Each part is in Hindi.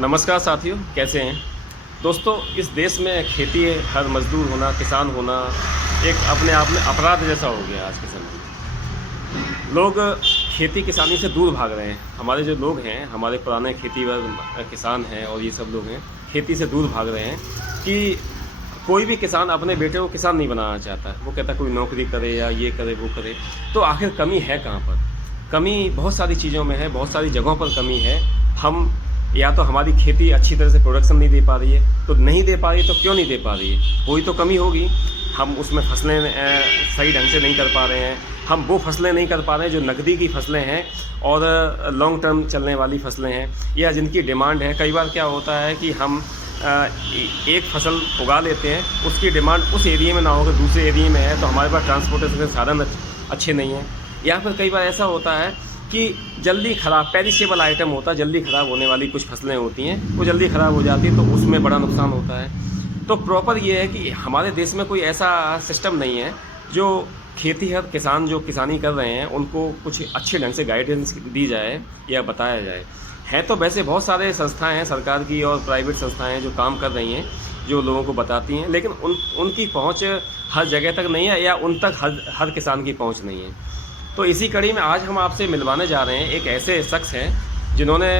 नमस्कार साथियों, कैसे हैं दोस्तों। इस देश में खेती हर मजदूर होना, किसान होना एक अपने आप में अपराध जैसा हो गया। आज के समय में लोग खेती किसानी से दूर भाग रहे हैं। हमारे जो लोग हैं, हमारे पुराने खेती किसान हैं और ये सब लोग हैं, खेती से दूर भाग रहे हैं कि कोई भी किसान अपने बेटे को किसान नहीं बनाना चाहता है। वो कहता कोई नौकरी करे या ये करे वो करे। तो आखिर कमी है कहाँ पर? कमी बहुत सारी चीज़ों में है, बहुत सारी जगहों पर कमी है। हम या तो हमारी खेती अच्छी तरह से प्रोडक्शन नहीं दे पा रही है, तो नहीं दे पा रही है तो क्यों नहीं दे पा रही है? कोई तो कमी होगी। हम उसमें फसलें सही ढंग से नहीं कर पा रहे हैं। हम वो फसलें नहीं कर पा रहे हैं जो नकदी की फसलें हैं और लॉन्ग टर्म चलने वाली फसलें हैं या जिनकी डिमांड है। कई बार क्या होता है कि हम एक फसल उगा लेते हैं, उसकी डिमांड उस एरिया में ना होकर दूसरे एरिया में है, तो हमारे पास ट्रांसपोर्टेशन के साधन अच्छे नहीं हैं। या फिर कई बार ऐसा होता है कि जल्दी ख़राब पेरिशेबल आइटम होता है, जल्दी ख़राब होने वाली कुछ फसलें होती हैं, वो जल्दी ख़राब हो जाती है, तो उसमें बड़ा नुकसान होता है। तो प्रॉपर ये है कि हमारे देश में कोई ऐसा सिस्टम नहीं है जो खेतीहर किसान जो किसानी कर रहे हैं उनको कुछ अच्छे ढंग से गाइडेंस दी जाए या बताया जाए। है तो वैसे बहुत सारे संस्थाएं हैं, सरकार की और प्राइवेट संस्थाएं जो काम कर रही हैं, जो लोगों को बताती हैं, लेकिन उनकी पहुंच हर जगह तक नहीं है या उन तक हर किसान की पहुंच नहीं है। तो इसी कड़ी में आज हम आपसे मिलवाने जा रहे हैं एक ऐसे शख्स हैं जिन्होंने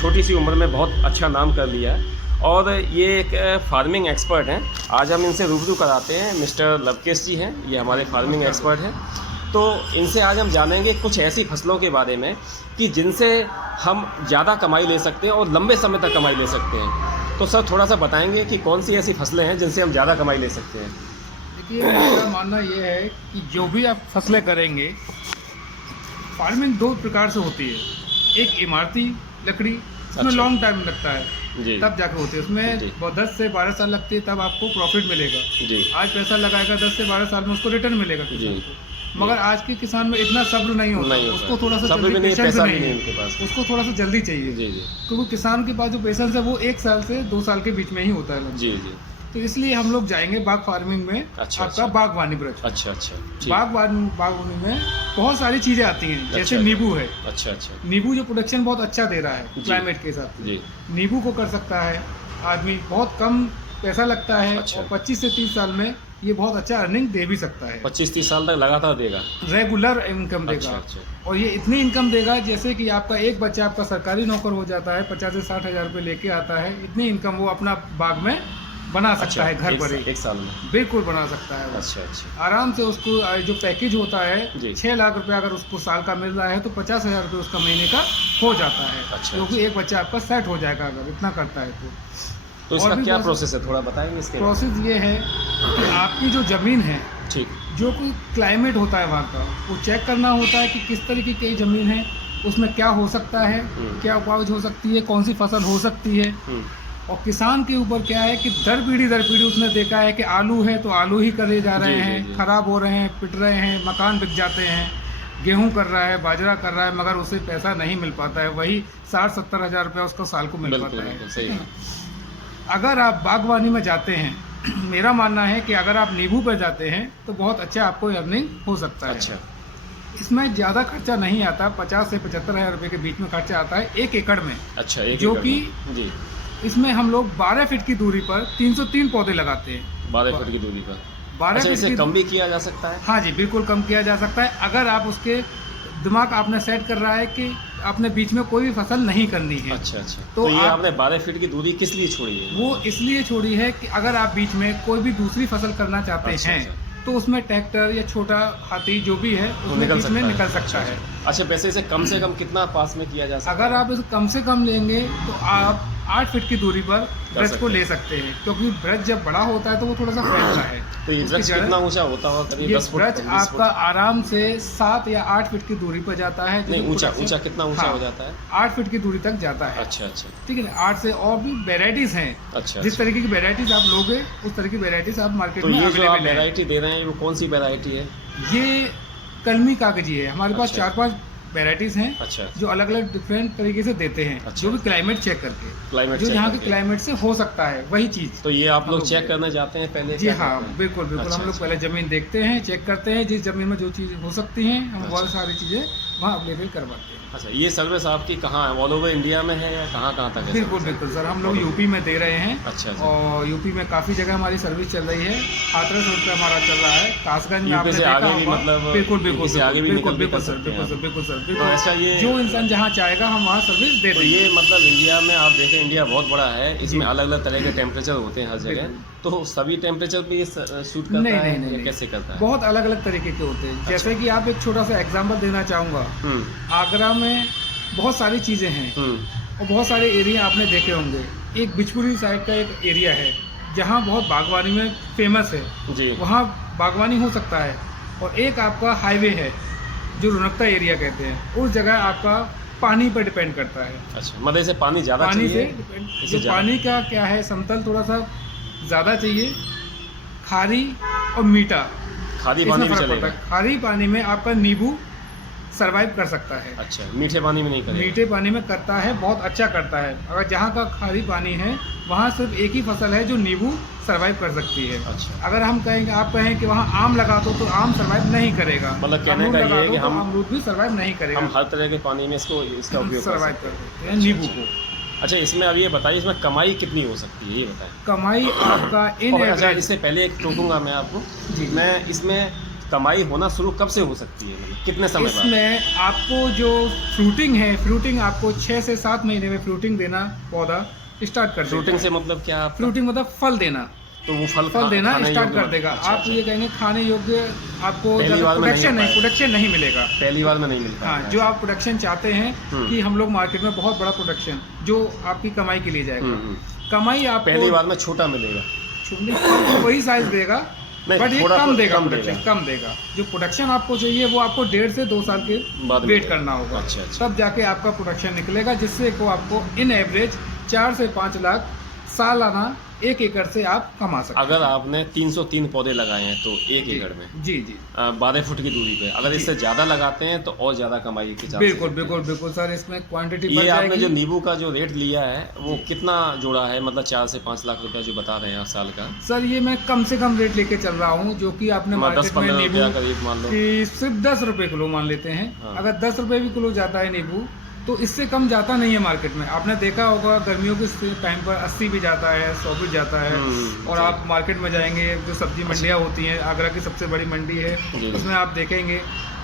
छोटी सी उम्र में बहुत अच्छा नाम कर लिया और ये एक फार्मिंग एक्सपर्ट हैं। आज हम इनसे रूबरू कराते हैं। मिस्टर लवकेश जी हैं, ये हमारे फार्मिंग एक्सपर्ट हैं। तो इनसे आज हम जानेंगे कुछ ऐसी फसलों के बारे में कि जिनसे हम ज़्यादा कमाई ले सकते हैं और लंबे समय तक कमाई ले सकते हैं। तो सर थोड़ा सा बताएंगे कि कौन सी ऐसी फसलें हैं जिनसे हम ज़्यादा कमाई ले सकते हैं? देखिए, मेरा मानना ये है कि जो भी आप फसलें करेंगे, फार्मिंग दो प्रकार से होती है। एक इमारती लकड़ी, उसमें अच्छा। लॉन्ग टाइम लगता है, जी तब जाके होती है। उसमें जी 10 से 12 साल लगती है, तब आपको प्रॉफिट मिलेगा। जी आज पैसा लगाएगा, 10 से 12 साल में उसको रिटर्न मिलेगा जी किसान को। मगर आज के किसान में इतना सब्र नहीं होता, उसको थोड़ा सा सब्र भी जल्दी नहीं, पेशेंस पैसा भी नहीं नहीं है, उनके पास। उसको थोड़ा सा जल्दी चाहिए। जी जी क्योंकि किसान के पास जो पेशेंस है वो 1 साल से 2 साल के बीच में ही होता है। जी जी तो इसलिए हम लोग जाएंगे बाग फार्मिंग में। अच्छा, आपका अच्छा। बागवानी ब्रज। अच्छा ठीक। बागवानी में बहुत सारी चीजें आती हैं, जैसे अच्छा। नींबू है। अच्छा नींबू जो प्रोडक्शन बहुत अच्छा दे रहा है जी। क्लाइमेट के हिसाब से, जी नींबू को कर सकता है आदमी। बहुत कम पैसा लगता है। अच्छा। और 25 से 30 साल में ये बहुत अच्छा अर्निंग दे भी सकता है। 25-30 साल तक लगातार देगा। रेगुलर इनकम देगा। अच्छा। और ये इतनी इनकम देगा जैसे कि आपका एक बच्चा आपका सरकारी नौकर हो जाता है, 50 से 60 हज़ार रुपये लेके आता है। इतनी इनकम वो अपना बाग में बना सकता है, घर पर ही एक साल में बिल्कुल बना सकता है वो। अच्छा आराम से उसको जो पैकेज होता जी। है 6 लाख रुपए अगर उसको साल का मिल रहा है तो 50 हज़ार रुपये उसका महीने का हो जाता है। अच्छा। क्योंकि एक बच्चा आपका सेट हो जाएगा अगर इतना करता है तो और इसका भी क्या बहुत- प्रोसेस है, थोड़ा बताएंगे इसके बारे प्रोसेस ये है कि आपकी जो ज़मीन है, में? ठीक। जो कोई क्लाइमेट होता है वहाँ का, वो चेक करना होता है कि किस तरीके की ज़मीन है, उसमें क्या हो सकता है, क्या उपज हो सकती है, कौन सी फसल हो सकती है। और किसान के ऊपर क्या है कि दर पीढ़ी उसने देखा है कि आलू है तो आलू ही करे जा रहे जी, जी, हैं, जी। खराब हो रहे हैं, पिट रहे हैं, मकान बिक जाते हैं। गेहूं कर रहा है, बाजरा कर रहा है, मगर उसे पैसा नहीं मिल पाता है। वही 60-70 हज़ार रुपया उसको साल को मिल बिल्कुल पाता है। बिल्कुल सही है। अगर आप बागवानी में जाते हैं, मेरा मानना है कि अगर आप नींबू पर जाते हैं तो बहुत अच्छा आपको अर्निंग हो सकता है। अच्छा इसमें ज़्यादा खर्चा नहीं आता, 50 से 75 हज़ार रुपये के बीच में खर्चा आता है 1 एकड़ में। अच्छा। एक जो एकड़ कि में। जी इसमें हम लोग 12 फीट की दूरी पर 303 पौधे लगाते हैं। 12 फीट की दूरी पर। 12 अच्छा, फीट इसे की कम भी किया जा सकता है? हाँ जी, बिल्कुल कम किया जा सकता है। अगर आप उसके दिमाग आपने सेट कर रहा है कि आपने बीच में कोई भी फसल नहीं करनी है। अच्छा। तो तो ये आप- आपने 12 फीट की दूरी किस लिए छोड़ी है? वो इसलिए छोड़ी है कि अगर आप बीच में कोई भी दूसरी फसल करना चाहते अच्छा, हैं अच्छा। तो उसमें ट्रैक्टर या छोटा हाथी जो भी है वो उसमें बीच में निकल अच्छा, सकता है। अच्छा, वैसे इसे कम से कम कितना पास में किया जा सकता अगर है? आप इसे कम से कम लेंगे तो आप 8 फीट की दूरी पर ब्रज सकते को हैं। ले सकते हैं। क्योंकि ब्रज जब बड़ा होता है तो वो थोड़ा सा फैलता है। तो ये उसकी वृक्ष जड़- कितना ऊंचा होता होगा? करीब ये 10 फुट, ब्रज 20 आपका आराम से 7 या 8 फीट की दूरी पर जाता है। नहीं, जिसको ऊंचा production- कितना ऊंचा हाँ, हो जाता है? 8 फीट की दूरी तक जाता है। अच्छा। ठीक है ना। 8 से और भी वेराइटीज हैं। अच्छा। जिस तरीके की वेराइटीज आप लोगे उस तरह की वेराइटीज आप मार्केट तो में ये जो आप अवेलेबल है। वैरायटी दे रहे हैं वो कौन सी वैरायटी है? ये कलमी कागजी है। हमारे पास अच्छा। 4-5 वेराइटीज़ हैं अच्छा जो अलग अलग डिफरेंट तरीके से देते हैं। अच्छा। जो भी क्लाइमेट चेक करके, क्लाइमेट जो चेक यहाँ के करके। क्लाइमेट से हो सकता है वही चीज़। तो ये आप हम लोग लोग चेक करने जाते हैं पहले? जी क्या हाँ, करते हैं? बिल्कुल बिल्कुल। अच्छा, हम लोग अच्छा। पहले ज़मीन देखते हैं, चेक करते हैं, जिस ज़मीन में जो चीज़ हो सकती हैं हम बहुत अच्छा। सारी चीज़ें वहाँ अवेलेबल करवाते हैं। अच्छा, ये सर्विस आपकी कहाँ है? ऑल ओवर इंडिया में है या कहाँ कहाँ तक है? बिल्कुल सर्विस? बिल्कुल सर, हम लोग और- यूपी में दे रहे हैं। अच्छा अच्छा। और यूपी में काफ़ी जगह हमारी सर्विस चल रही है। हाथरस रोड पे हमारा चल रहा है, कासगंज में यूपी आपने से देखा आगे भी होगा। मतलब बिल्कुल बिल्कुल यूपी से आगे भी बिल्कुल निकल के बिल्कुल कर सर, सकते हैं बिल्कुल सर, आप। बिल्कुल सर, तो बिल्कुल। ऐसा ये जो इंसान जहाँ चाहेगा हम वहाँ सर्विस दे तो देंगे। ये मतलब इंडिया में आप देखें, इंडिया बहुत बड़ा है, इसमें जी। अलग अलग तरह के टेम्परेचर होते हैं हर जगह। बिल्कुल। तो सभी टेम्परेचर पे ये शूट करता नहीं है नहीं नहीं या नहीं। कैसे करता है? बहुत अलग अलग तरीके के होते हैं। जैसे कि आप एक छोटा सा एग्जाम्पल देना चाहूँगा। हम्म आगरा में बहुत सारी चीज़ें हैं हम्म और बहुत सारे एरिया आपने देखे होंगे। एक बिचपुरी साइड का एक एरिया है जहाँ बहुत बागवानी में फेमस है, जी। वहाँ बागवानी हो सकता है। और एक आपका हाईवे है जो रुनकता एरिया कहते हैं, उस जगह आपका पानी पर डिपेंड करता है। अच्छा, मतलब से पानी ज़्यादा पानी से चाहिए? डिपेंड, इससे जो ज़्यादा? पानी का क्या है, समतल थोड़ा सा ज़्यादा चाहिए, खारी और मीठा, खादी इसमें पानी भी फर्क पड़ता चलेगा? है। खारी पानी में आपका नींबू सरवाइव कर सकता है, अच्छा, मीठे पानी में नहीं करेगा? मीठे पानी में करता है, बहुत अच्छा करता है। अगर जहाँ का खारी पानी है वहाँ सिर्फ एक ही फसल है जो नींबू सरवाइव कर सकती है। अच्छा। अगर हम कहेंगे, आप कहें कि वहाँ आम लगा दो तो आम सरवाइव नहीं करेगा, मतलब कहने अमरूद का ये लगा है दो कि तो हम अमरूद भी सरवाइव नहीं करेगा। हम हर तरह के पानी में इसका उपयोग कर सरवाइव सकते कर हैं। सकते हैं नींबू अच्छा, को। अच्छा, इसमें अब ये बताइए, इसमें कमाई कितनी हो सकती है, ये बताएं। कमाई आपका इन और अच्छा, एवरेज, इससे पहले एक टोकूंगा मैं आपको। जी। मैं इसमें कमाई होना शुरू कब से हो सकती है, मतलब कितने समय बाद? इसमें आपको जो फ्रूटिंग है, फ्रूटिंग आपको 6 से 7 महीने में फ्रूटिंग देना पौधा स्टार्ट कर देगा। फ्रूटिंग से मतलब क्या आपका? फ्रूटिंग मतलब फल देना, तो वो फल देना खाने स्टार्ट योग्य कर देगा। अच्छा, आप अच्छा। ये कहेंगे खाने योग्य आपको पहली बार में नहीं प्रोडक्शन हो नहीं, पाएगा। प्रोडक्शन नहीं मिलेगा। पहली बार में नहीं मिलता हाँ, है। जो आप प्रोडक्शन चाहते हैं हम्म। कि हम लोग मार्केट में बहुत बड़ा प्रोडक्शन जो आपकी कमाई के लिए जाएगा, कमाई आपको पहली बार में छोटा मिलेगा? छूने फल वही साइज देगा, नहीं, बट ये थोड़ा कम तो देगा, कम प्रोडक्शन देगा। कम देगा। जो प्रोडक्शन आपको चाहिए वो आपको 1.5 से 2 साल के बाद वेट मिलेगा। करना होगा। अच्छा, अच्छा। तब जाके आपका प्रोडक्शन निकलेगा, जिससे को आपको इन एवरेज 4 से 5 लाख सालाना 1 एकड़ से आप कमा सकते हैं। अगर आपने 303 पौधे लगाए हैं तो 1 जी, एकड़ में जी जी 12 फुट की दूरी पे, अगर जी। इससे ज़्यादा लगाते हैं तो और ज़्यादा कमाई के चांसेस बिल्कुल होते हैं। बिल्कुल बिल्कुल सर, इसमें क्वांटिटी बढ़ ये आपने जो जाएगी। नींबू का जो रेट लिया है वो कितना जोड़ा है, मतलब 4 से 5 लाख रुपया जो बता रहे हैं आप साल का? सर ये मैं कम से कम रेट लेके चल रहा हूँ, जो कि आपने मार्केट में 10-15 रुपया नींबू करीब मान लो। कि सिर्फ 10 रुपये किलो मान लेते हैं। हाँ। अगर 10 रुपये भी किलो जाता है नींबू तो इससे कम जाता नहीं है मार्केट में। आपने देखा होगा गर्मियों के टाइम पर 80 भी जाता है, 100 भी जाता है। और जी। आप मार्केट में जाएंगे, जो सब्जी मंडियाँ होती हैं, आगरा की सबसे बड़ी मंडी है, जी। उसमें आप देखेंगे,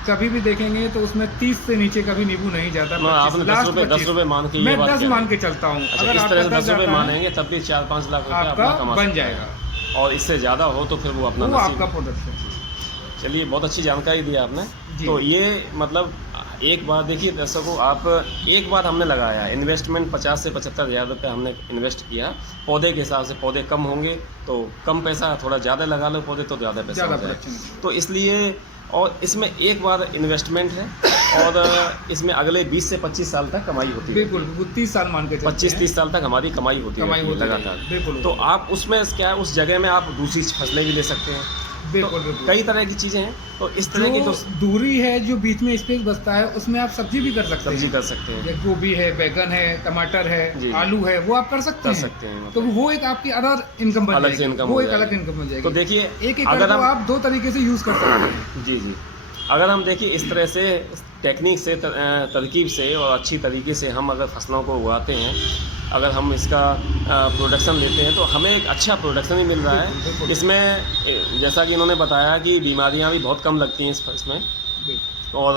कभी भी देखेंगे तो उसमें 30 से नीचे कभी नींबू नहीं जाता। ना, आपने 10 रुपये 10 मान के ये मैं बात 10 कह मान रहे के चलता हूँ। अच्छा, अगर इस आपका तरह से 10 10 रुपये जाता है, मानेंगे तब भी 4-5 लाख रुपया आपका अपना कमा बन सकते जाएगा, हैं। और इससे ज़्यादा हो तो फिर वो अपना वो नसीब। आपका प्रोडक्शन। चलिए, बहुत अच्छी जानकारी दी आपने। जी। तो ये मतलब एक बार देखिए दर्शकों, आप एक बार हमने लगाया इन्वेस्टमेंट 50 से 75 हज़ार रुपये हमने इन्वेस्ट किया। पौधे के हिसाब से पौधे कम होंगे तो कम पैसा, थोड़ा ज़्यादा लगा लो पौधे तो ज़्यादा पैसा ज़्यादा हो जाए। प्रोडक्शन। तो इसलिए, और इसमें एक बार इन्वेस्टमेंट है और इसमें अगले 20 से 25 साल तक कमाई होती है। बिल्कुल बिल्कुल 30 साल मान के चलते हैं। 25-30 साल तक हमारी कमाई होती कमाई है होती है, लगातार। बिल्कुल। तो आप उसमें क्या है, उस जगह में आप दूसरी फसलें भी ले सकते हैं। बिल्कुल तो बिल्कुल। कई तरह की चीज़ें हैं, तो इस तरह की जो तो दूरी है, जो बीच में स्पेस बचता है, उसमें आप सब्जी भी कर सकते सब्जी हैं। कर सकते हैं। या गोभी है, बैगन है, टमाटर है, जी। आलू है, वो आप कर सकते हैं। मतलब। तो वो एक आपकी अदर इनकम बन अलग से जाएगी। इनकम वो हो एक अलग जाएगी। इनकम हो जाएगी। तो देखिए, एक एकड़ अगर को हम आप 2 तरीके से यूज कर सकते हैं। जी जी, अगर हम देखिए इस तरह से टेक्निक से तरकीब से और अच्छी तरीके से हम अगर फसलों को उगाते हैं, अगर हम इसका प्रोडक्शन लेते हैं तो हमें एक अच्छा प्रोडक्शन ही मिल रहा बिल्कुल, है। बिल्कुल। इसमें जैसा कि इन्होंने बताया कि बीमारियां भी बहुत कम लगती हैं इसमें, और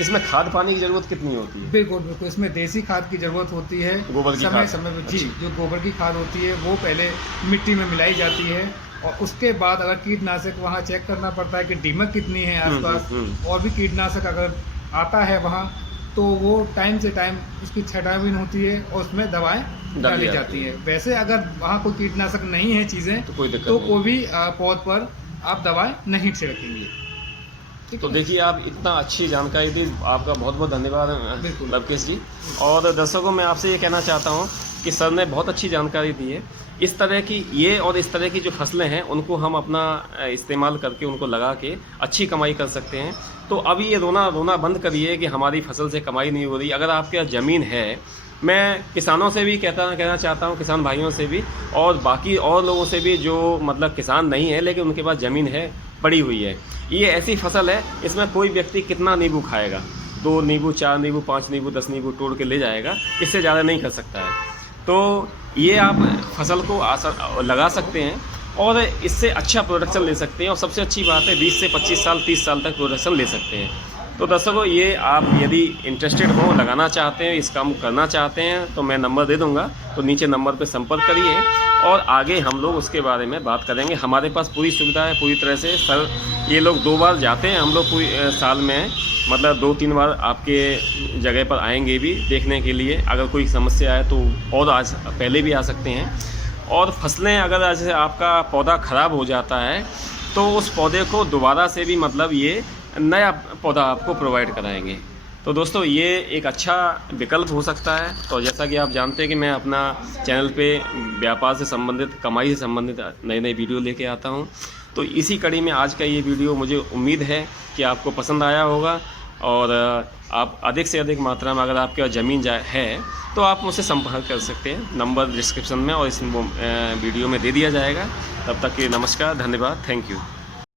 इसमें खाद पानी की ज़रूरत कितनी होती है? बिल्कुल बिल्कुल, इसमें देसी खाद की जरूरत होती है। गोबर की समय खाद? समय पर जी, अच्छा। जो गोबर की खाद होती है वो पहले मिट्टी में मिलाई जाती है, और उसके बाद अगर कीटनाशक वहाँ चेक करना पड़ता है कि दीमक कितनी है आसपास, और भी कीटनाशक अगर आता है वहाँ तो वो टाइम से टाइम उसकी छटावीन होती है और उसमें दवाएं डाली जाती है। वैसे अगर वहाँ कोई कीटनाशक नहीं है चीज़ें तो कोई दिक्कत तो नहीं। कोई भी पौध पर आप दवाएं नहीं छिड़केंगे। ठीक तो है? देखिए, आप इतना अच्छी जानकारी दी, आपका बहुत बहुत धन्यवाद बिल्कुल। लवकेश जी। और दर्शकों, मैं आपसे ये कहना चाहता हूँ कि सर ने बहुत अच्छी जानकारी दी है। इस तरह की ये और इस तरह की जो फसलें हैं उनको हम अपना इस्तेमाल करके उनको लगा के अच्छी कमाई कर सकते हैं। तो अभी ये रोना बंद करिए कि हमारी फसल से कमाई नहीं हो रही। अगर आपके पास ज़मीन है, मैं किसानों से भी कहना चाहता हूँ, किसान भाइयों से भी और बाकी और लोगों से भी जो मतलब किसान नहीं है लेकिन उनके पास ज़मीन है, पड़ी हुई है, ये ऐसी फसल है, इसमें कोई व्यक्ति कितना नींबू खाएगा, 2 नींबू, 4 नींबू, 5 नींबू, 10 नींबू तोड़ के ले जाएगा, इससे ज़्यादा नहीं कर सकता है। तो ये आप फसल को लगा सकते हैं और इससे अच्छा प्रोडक्शन ले सकते हैं और सबसे अच्छी बात है 20 से 25 साल 30 साल तक प्रोडक्शन ले सकते हैं। तो दर्शकों, ये आप यदि इंटरेस्टेड हो, लगाना चाहते हैं, इस काम करना चाहते हैं तो मैं नंबर दे दूंगा, तो नीचे नंबर पर संपर्क करिए और आगे हम लोग उसके बारे में बात करेंगे। हमारे पास पूरी सुविधा है, पूरी तरह से। सर ये लोग 2 बार जाते हैं, हम लोग पूरी साल में मतलब 2-3 बार आपके जगह पर आएंगे भी देखने के लिए। अगर कोई समस्या है तो और आज पहले भी आ सकते हैं। और फसलें अगर जैसे आपका पौधा ख़राब हो जाता है तो उस पौधे को दोबारा से भी मतलब ये नया पौधा आपको प्रोवाइड कराएंगे। तो दोस्तों, ये एक अच्छा विकल्प हो सकता है। तो जैसा कि आप जानते हैं कि मैं अपना चैनल पे व्यापार से संबंधित, कमाई से संबंधित नए वीडियो लेके आता हूँ। तो इसी कड़ी में आज का ये वीडियो मुझे उम्मीद है कि आपको पसंद आया होगा और आप अधिक से अधिक मात्रा में, अगर आपके पास ज़मीन है तो आप मुझसे संपर्क कर सकते हैं। नंबर डिस्क्रिप्शन में और इस वीडियो में दे दिया जाएगा। तब तक के नमस्कार, धन्यवाद, थैंक यू।